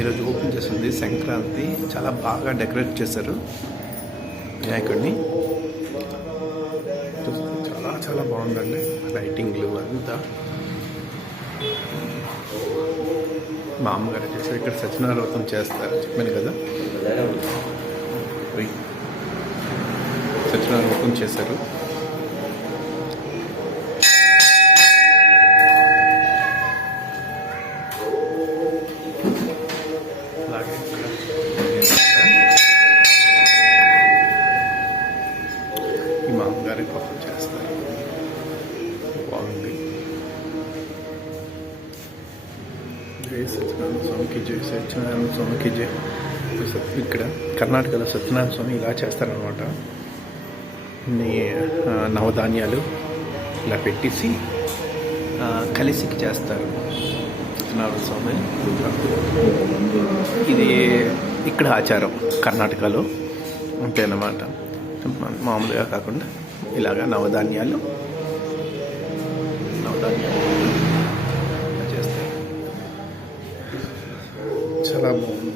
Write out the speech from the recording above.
ఈరోజు ఓపెన్ చేస్తుంది సంక్రాంతి. చాలా బాగా డెకరేట్ చేశారు వినాయకుడిని. చాలా చాలా బాగుందండి లైటింగ్లు అంతా. మా అమ్మగారు చేస్తారు. ఇక్కడ సత్యనారాయణ వ్రతం చేస్తారు చెప్పాను కదా. సత్యనారాయణ వ్రతం చేశారు. అలాగే ఈ మా అమ్మగారి పాపం చేస్తారు. బాగుంది. జై సత్యనారాయణ స్వామికి జై, సత్యనారాయణ స్వామికి జై. ఇక్కడ కర్ణాటకలో సత్యనారాయణ స్వామి ఇలా చేస్తారనమాట. నవధాన్యాలు ఇలా పెట్టేసి కలిసికి చేస్తారు సత్యనారాయణ స్వామి పూజ. ఇది ఇక్కడ ఆచారం కర్ణాటకలో అంతేనమాట. మామూలుగా కాకుండా ఇలాగా నవధాన్యాలు చేస్తారు. చాలా బాగుంది.